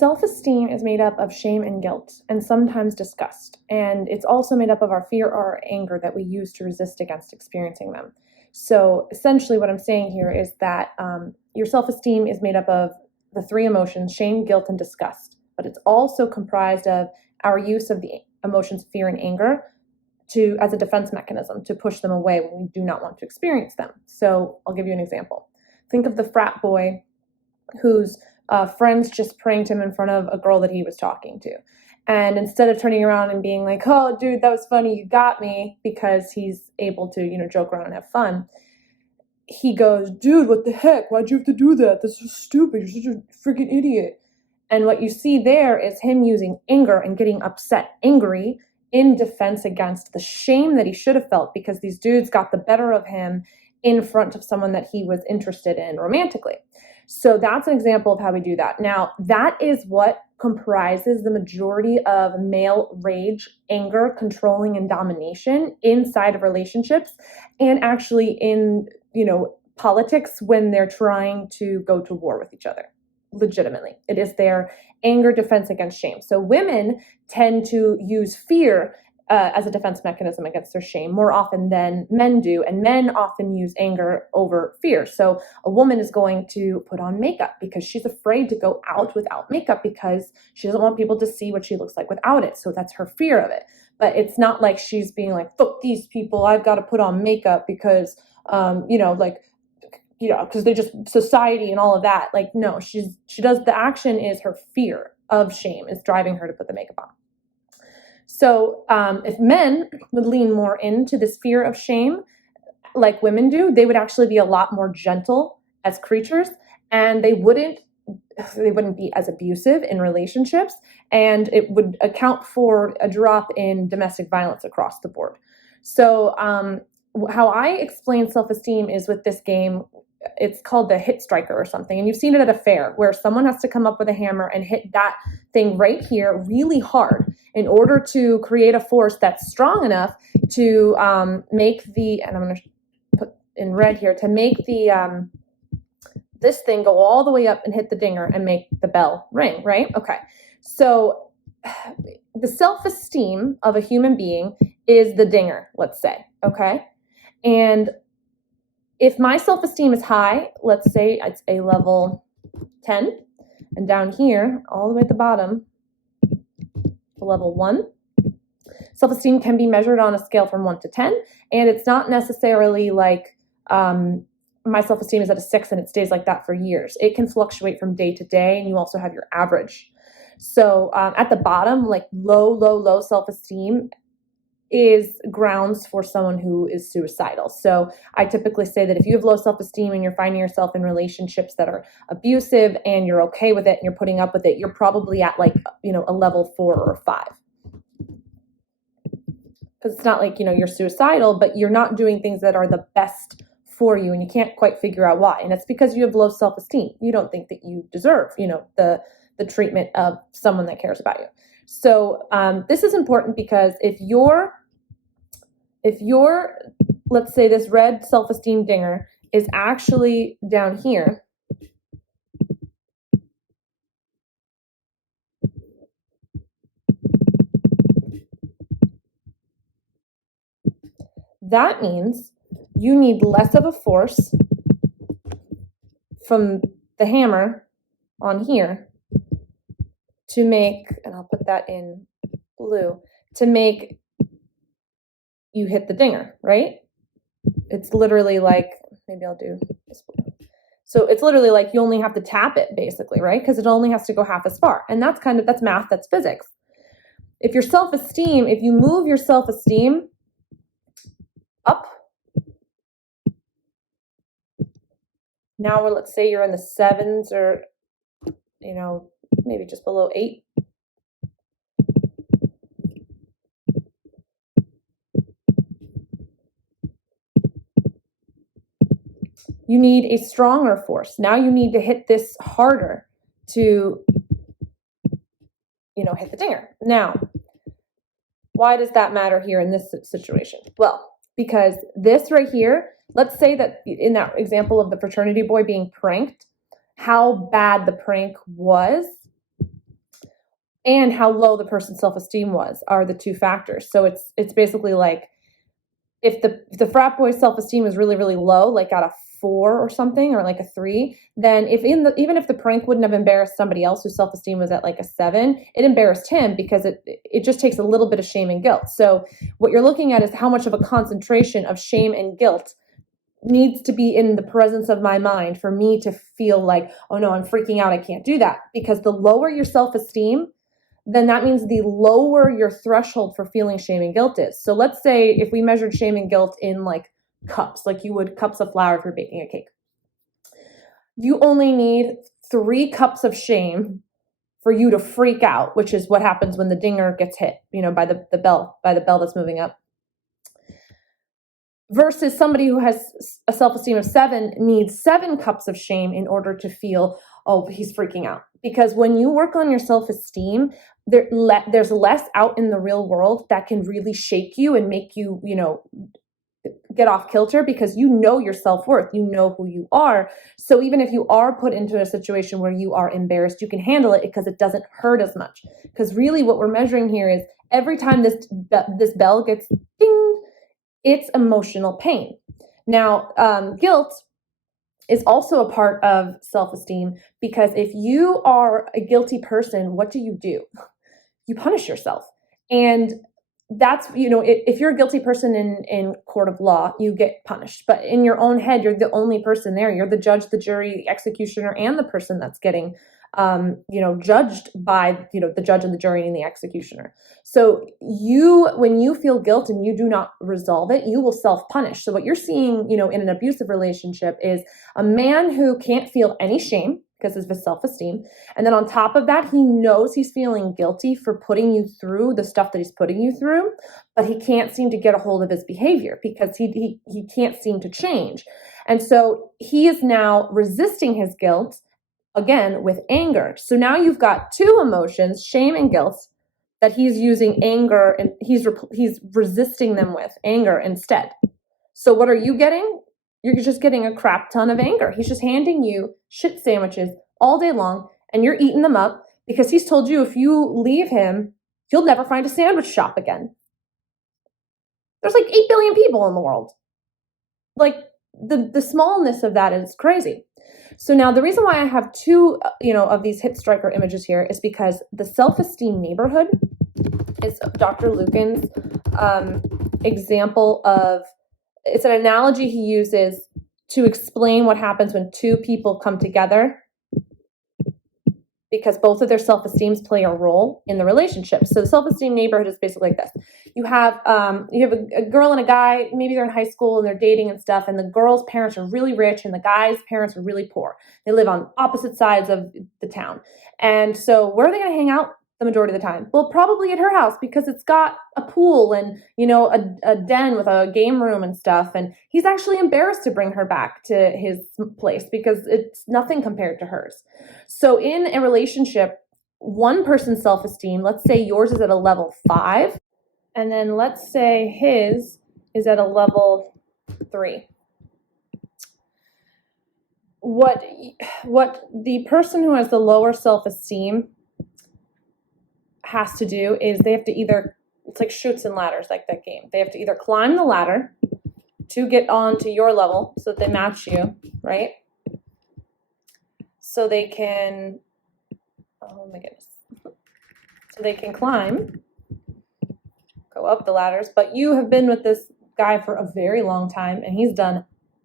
Self-esteem is made up of shame and guilt, and sometimes disgust. And it's also made up of our fear or our anger that we use to resist against experiencing them. So essentially what I'm saying here is that your self-esteem is made up of the three emotions, shame, guilt, and disgust. But it's also comprised of our use of the emotions fear and anger as a defense mechanism to push them away when we do not want to experience them. So I'll give you an example. Think of the frat boy whose friends just pranked him in front of a girl that he was talking to. And instead of turning around and being like, oh, dude, that was funny, you got me, because he's able to, joke around and have fun, he goes, dude, what the heck? Why'd you have to do that? That's so stupid. You're such a freaking idiot. And what you see there is him using anger and getting upset, angry, in defense against the shame that he should have felt because these dudes got the better of him in front of someone that he was interested in romantically. So that's an example of how we do that. Now, that is what comprises the majority of male rage, anger, controlling, and domination inside of relationships, and actually in, politics when they're trying to go to war with each other. Legitimately, it is their anger defense against shame. So women tend to use fear as a defense mechanism against their shame more often than men do, and men often use anger over fear. So a woman is going to put on makeup because she's afraid to go out without makeup because she doesn't want people to see what she looks like without it. So that's her fear of it. But it's not like she's being like, fuck these people, I've got to put on makeup because because they just society and all of that. Like, no, she does, the action is her fear of shame is driving her to put the makeup on. So if men would lean more into this fear of shame, like women do, they would actually be a lot more gentle as creatures, and they wouldn't be as abusive in relationships, and it would account for a drop in domestic violence across the board. So how I explain self-esteem is with this game. It's called the hit striker or something. And you've seen it at a fair where someone has to come up with a hammer and hit that thing right here really hard in order to create a force that's strong enough to make and I'm going to put in red here, to make this thing go all the way up and hit the dinger and make the bell ring, right? Okay. So the self-esteem of a human being is the dinger, let's say, okay? And if my self-esteem is high, let's say it's a level 10, and down here, all the way at the bottom, level 1, self-esteem can be measured on a scale from 1 to 10, and it's not necessarily like my self-esteem is at a 6 and it stays like that for years. It can fluctuate from day to day, and you also have your average. So at the bottom, like low self-esteem is grounds for someone who is suicidal. So I typically say that if you have low self-esteem and you're finding yourself in relationships that are abusive and you're okay with it and you're putting up with it, you're probably at like, a level 4 or 5. Because it's not like, you're suicidal, but you're not doing things that are the best for you and you can't quite figure out why. And it's because you have low self-esteem. You don't think that you deserve, the treatment of someone that cares about you. So this is important because if you're, let's say this red self-esteem dinger is actually down here, that means you need less of a force from the hammer on here to make, and I'll put that in blue, to make you hit the dinger, right? It's literally like, maybe I'll do this one. So it's literally like you only have to tap it basically, right? Because it only has to go half as far. And that's math, that's physics. If you move your self-esteem up, now let's say you're in the 7s or, maybe just below 8. You need a stronger force. Now you need to hit this harder to, hit the dinger. Now, why does that matter here in this situation? Well, because this right here, let's say that in that example of the fraternity boy being pranked, how bad the prank was and how low the person's self-esteem was are the two factors. So it's basically like, if the frat boy's self-esteem is really, really low, like at a 4 or something, or like a 3, then even if the prank wouldn't have embarrassed somebody else whose self-esteem was at like a 7, it embarrassed him because it just takes a little bit of shame and guilt. So what you're looking at is how much of a concentration of shame and guilt needs to be in the presence of my mind for me to feel like, oh no, I'm freaking out, I can't do that. Because the lower your self-esteem, then that means the lower your threshold for feeling shame and guilt is. So let's say if we measured shame and guilt in like cups, like you would cups of flour if you're baking a cake. You only need 3 cups of shame for you to freak out, which is what happens when the dinger gets hit, by the bell that's moving up. Versus somebody who has a self-esteem of 7 needs 7 cups of shame in order to feel, oh, he's freaking out. Because when you work on your self-esteem, there's less out in the real world that can really shake you and make you, get off kilter, because you know your self-worth, you know who you are. So even if you are put into a situation where you are embarrassed, you can handle it because it doesn't hurt as much. Because really what we're measuring here is every time this bell gets ding, it's emotional pain. Now, guilt is also a part of self-esteem, because if you are a guilty person, what do? You punish yourself. And that's, if you're a guilty person in court of law, you get punished. But in your own head, you're the only person there. You're the judge, the jury, the executioner, and the person that's getting judged by, the judge and the jury and the executioner. So when you feel guilt and you do not resolve it, you will self-punish. So what you're seeing, in an abusive relationship is a man who can't feel any shame because of his self-esteem. And then on top of that, he knows he's feeling guilty for putting you through the stuff that he's putting you through, but he can't seem to get a hold of his behavior because he can't seem to change. And so he is now resisting his guilt, again, with anger. So now you've got 2 emotions, shame and guilt, that he's using anger, and he's resisting them with anger instead. So what are you getting? You're just getting a crap ton of anger. He's just handing you shit sandwiches all day long, and you're eating them up because he's told you if you leave him, you'll never find a sandwich shop again. There's like 8 billion people in the world. Like the smallness of that is crazy. So now the reason why I have 2, of these hit striker images here is because the Self-Esteem Neighborhood is Dr. Lukens' example of, it's an analogy he uses to explain what happens when 2 people come together because both of their self-esteems play a role in the relationship. So the Self-Esteem Neighborhood is basically like this. You have a girl and a guy, maybe they're in high school and they're dating and stuff, and the girl's parents are really rich and the guy's parents are really poor. They live on opposite sides of the town. And so where are they going to hang out the majority of the time? Well, probably at her house because it's got a pool and, a den with a game room and stuff. And he's actually embarrassed to bring her back to his place because it's nothing compared to hers. So in a relationship, one person's self-esteem, let's say yours is at a level 5, and then let's say his is at a level 3. What the person who has the lower self-esteem has to do is they have to either, it's like chutes and ladders, like that game. They have to either climb the ladder to get on to your level so that they match you, right? So they can, oh my goodness. So they can climb, go up the ladders, but you have been with this guy for a very long time and he's done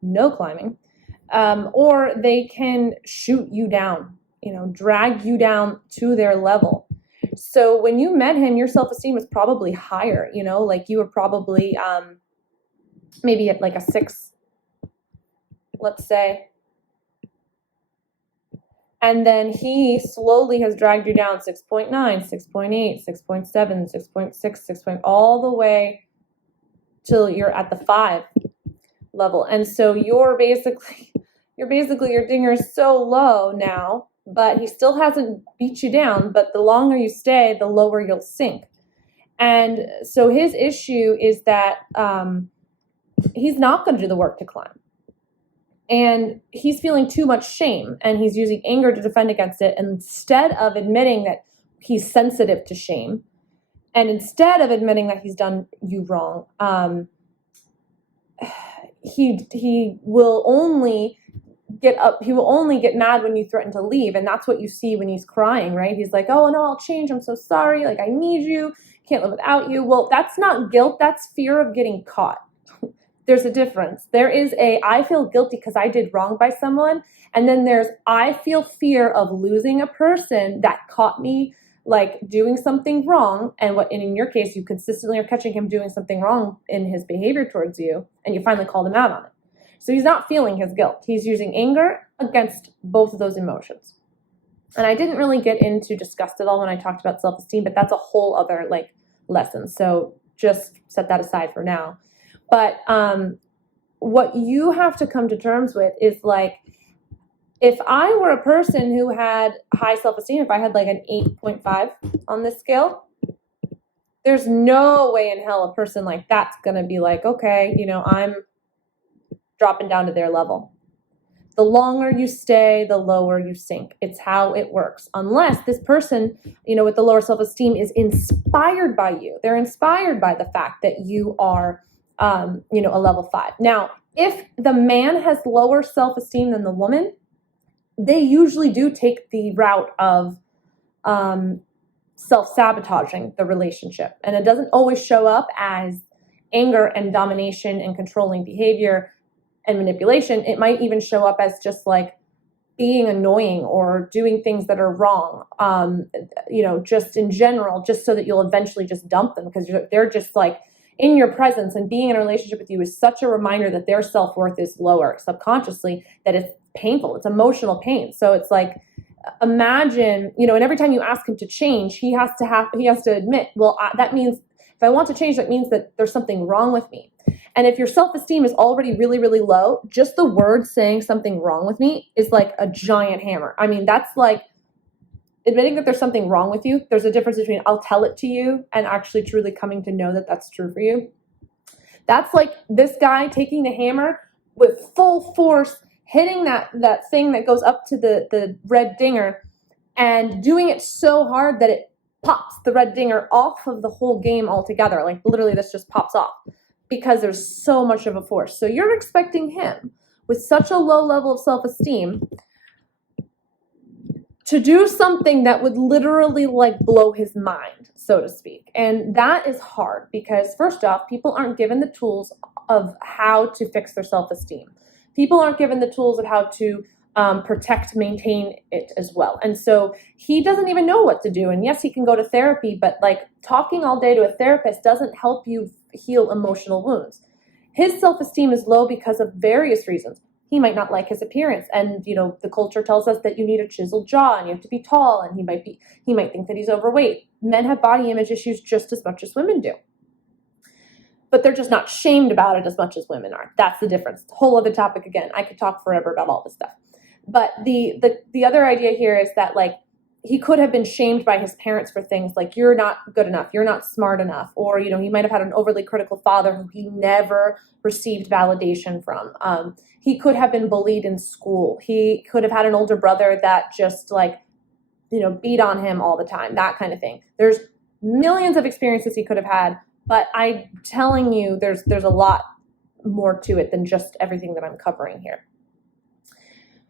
no climbing. Or they can shoot you down, drag you down to their level. So when you met him, your self-esteem was probably higher, like you were probably maybe at like a 6, let's say. And then he slowly has dragged you down 6.9, 6.8, 6.7, 6.6, 6. All the way till you're at the 5 level. And so your dinger is so low now, but he still hasn't beat you down. But the longer you stay, the lower you'll sink. And so his issue is that he's not going to do the work to climb. And he's feeling too much shame, and he's using anger to defend against it instead of admitting that he's sensitive to shame. And instead of admitting that he's done you wrong, he will only get mad when you threaten to leave. And that's what you see when he's crying, right? He's like, oh no, I'll change. I'm so sorry. Like, I need you. Can't live without you. Well, that's not guilt. That's fear of getting caught. There's a difference. There is I feel guilty because I did wrong by someone. And then there's, I feel fear of losing a person that caught me like doing something wrong. And in your case, you consistently are catching him doing something wrong in his behavior towards you. And you finally called him out on it. So he's not feeling his guilt. He's using anger against both of those emotions. And I didn't really get into disgust at all when I talked about self-esteem, but that's a whole other like lesson. So just set that aside for now. But what you have to come to terms with is like, if I were a person who had high self-esteem, if I had like an 8.5 on this scale, there's no way in hell a person like that's going to be like, okay, I'm dropping down to their level. The longer you stay, the lower you sink. It's how it works. Unless this person, with the lower self-esteem is inspired by you. They're inspired by the fact that you are, a level 5. Now, if the man has lower self-esteem than the woman, they usually do take the route of self-sabotaging the relationship. And it doesn't always show up as anger and domination and controlling behavior and manipulation. It might even show up as just like being annoying or doing things that are wrong, just in general, just so that you'll eventually just dump them because they're just like in your presence, and being in a relationship with you is such a reminder that their self-worth is lower subconsciously, that it's painful. It's emotional pain. So it's like, imagine, and every time you ask him to change, he has to admit, well, that means if I want to change, that means that there's something wrong with me. And if your self-esteem is already really, really low, just the word saying something wrong with me is like a giant hammer. I mean, that's like admitting that there's something wrong with you. There's a difference between I'll tell it to you and actually truly coming to know that that's true for you. That's like this guy taking the hammer with full force, hitting that thing that goes up to the red dinger and doing it so hard that it pops the red dinger off of the whole game altogether. Like literally this just pops off because there's so much of a force. So you're expecting him with such a low level of self-esteem to do something that would literally like blow his mind, so to speak. And that is hard because first off, people aren't given the tools of how to fix their self-esteem. People aren't given the tools of how to protect, maintain it as well. And so he doesn't even know what to do. And yes, he can go to therapy, but like talking all day to a therapist doesn't help you heal emotional wounds. His self-esteem is low because of various reasons. He might not like his appearance. And, the culture tells us that you need a chiseled jaw and you have to be tall. And he might think that he's overweight. Men have body image issues just as much as women do. But they're just not shamed about it as much as women are. That's the difference. It's a whole other topic again. I could talk forever about all this stuff. But the other idea here is that like he could have been shamed by his parents for things like you're not good enough, you're not smart enough, or he might have had an overly critical father who he never received validation from. He could have been bullied in school. He could have had an older brother that just like beat on him all the time, that kind of thing. There's millions of experiences he could have had, but I'm telling you, there's a lot more to it than just everything that I'm covering here.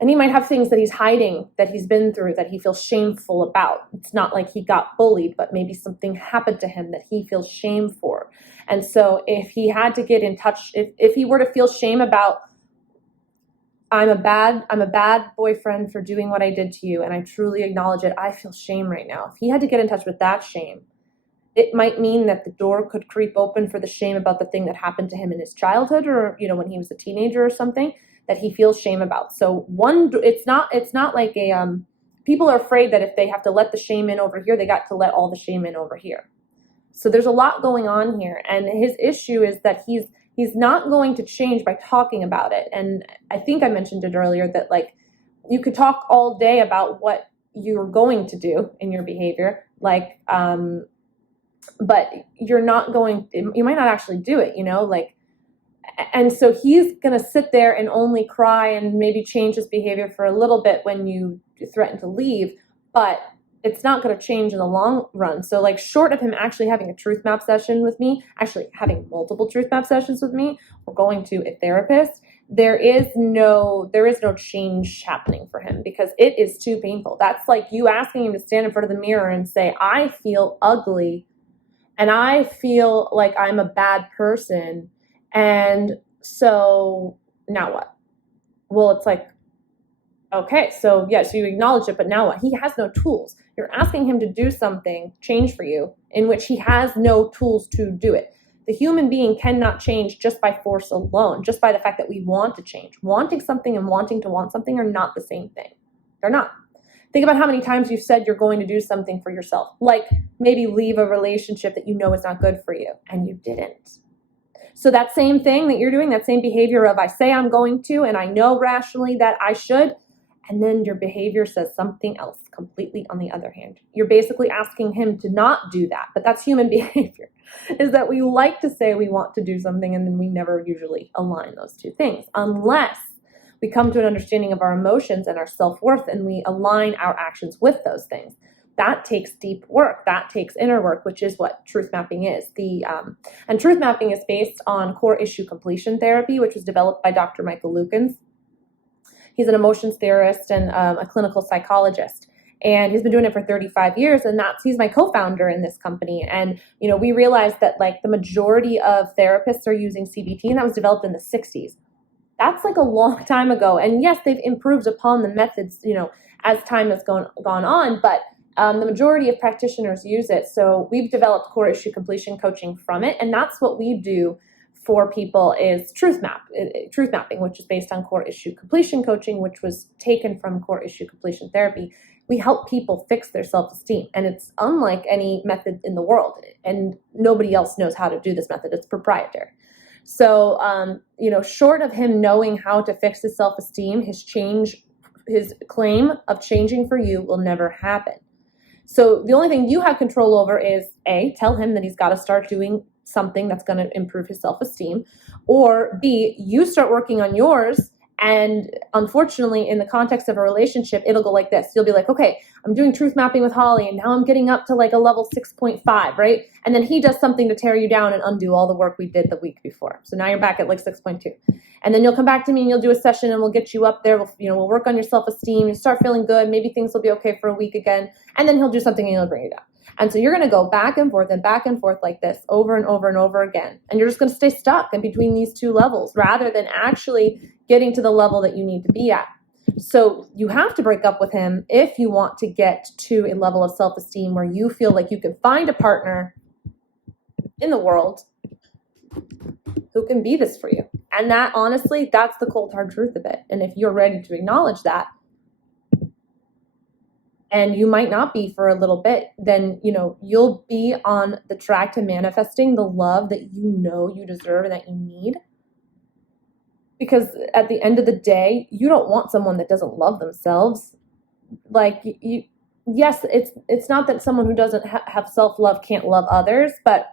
And he might have things that he's hiding, that he's been through, that he feels shameful about. It's not like he got bullied, but maybe something happened to him that he feels shame for. And so if he had to get in touch, if he were to feel shame about, I'm a bad boyfriend for doing what I did to you, and I truly acknowledge it, I feel shame right now. If he had to get in touch with that shame, it might mean that the door could creep open for the shame about the thing that happened to him in his childhood or, when he was a teenager or something, that he feels shame about. So it's not like people are afraid that if they have to let the shame in over here, they got to let all the shame in over here. So there's a lot going on here. And his issue is that he's not going to change by talking about it. And I think I mentioned it earlier that like you could talk all day about what you're going to do in your behavior, like, but you might not actually do it, and so he's going to sit there and only cry and maybe change his behavior for a little bit when you threaten to leave. But it's not going to change in the long run. So like short of him actually having a truth map session with me, actually having multiple truth map sessions with me, or going to a therapist, there is no change happening for him because it is too painful. That's like you asking him to stand in front of the mirror and say, I feel ugly and I feel like I'm a bad person. And so now what? Well, it's like, okay, so yes, you acknowledge it, but now what? He has no tools. You're asking him to do something, change for you, in which he has no tools to do it. The human being cannot change just by force alone, just by the fact that we want to change. Wanting something and wanting to want something are not the same thing. They're not. Think about how many times you've said you're going to do something for yourself, like maybe leave a relationship that you know is not good for you, and you didn't. So that same thing that you're doing, that same behavior of I say I'm going to, and I know rationally that I should, and then your behavior says something else completely on the other hand. You're basically asking him to not do that, but that's human behavior, is that we like to say we want to do something and then we never usually align those two things unless we come to an understanding of our emotions and our self-worth and we align our actions with those things. That takes deep work. That takes inner work, which is what truth mapping is. And truth mapping is based on core issue completion therapy, which was developed by Dr. Michael Lukens. He's an emotions theorist and a clinical psychologist. And he's been doing it for 35 years. And he's my co-founder in this company. And, we realized that like the majority of therapists are using CBT, and that was developed in the 60s. That's like a long time ago. And yes, they've improved upon the methods, as time has gone on, but the majority of practitioners use it. So we've developed core issue completion coaching from it. And that's what we do for people is truth mapping, which is based on core issue completion coaching, which was taken from core issue completion therapy. We help people fix their self-esteem, and it's unlike any method in the world, and nobody else knows how to do this method. It's proprietary. So, short of him knowing how to fix his self-esteem, his claim of changing for you will never happen. So the only thing you have control over is A, tell him that he's got to start doing something that's going to improve his self-esteem, or B, you start working on yours. And unfortunately, in the context of a relationship, it'll go like this. You'll be like, okay, I'm doing truth mapping with Holly, and now I'm getting up to like a level 6.5, right? And then he does something to tear you down and undo all the work we did the week before. So now you're back at like 6.2. And then you'll come back to me and you'll do a session and we'll get you up there. We'll work on your self-esteem. You start feeling good. Maybe things will be okay for a week again. And then he'll do something and he'll bring you down. And so you're going to go back and forth like this over and over and over again. And you're just going to stay stuck in between these two levels rather than actually getting to the level that you need to be at. So you have to break up with him if you want to get to a level of self-esteem where you feel like you can find a partner in the world who can be this for you. And that, honestly, that's the cold hard truth of it. And if you're ready to acknowledge that, and you might not be for a little bit, then, you'll be on the track to manifesting the love that you deserve and that you need. Because at the end of the day, you don't want someone that doesn't love themselves. Like, yes, it's not that someone who doesn't have self-love can't love others, but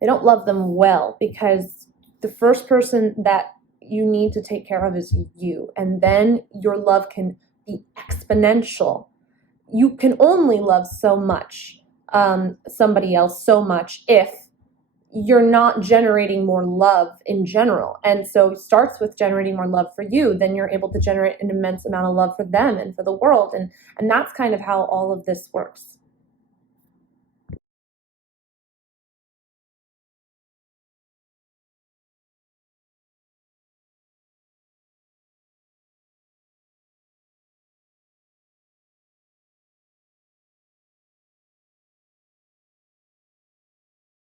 they don't love them well, because the first person that you need to take care of is you. And then your love can be exponential. You can only love so much, somebody else so much, if you're not generating more love in general. And so it starts with generating more love for you. Then you're able to generate an immense amount of love for them and for the world. And that's kind of how all of this works.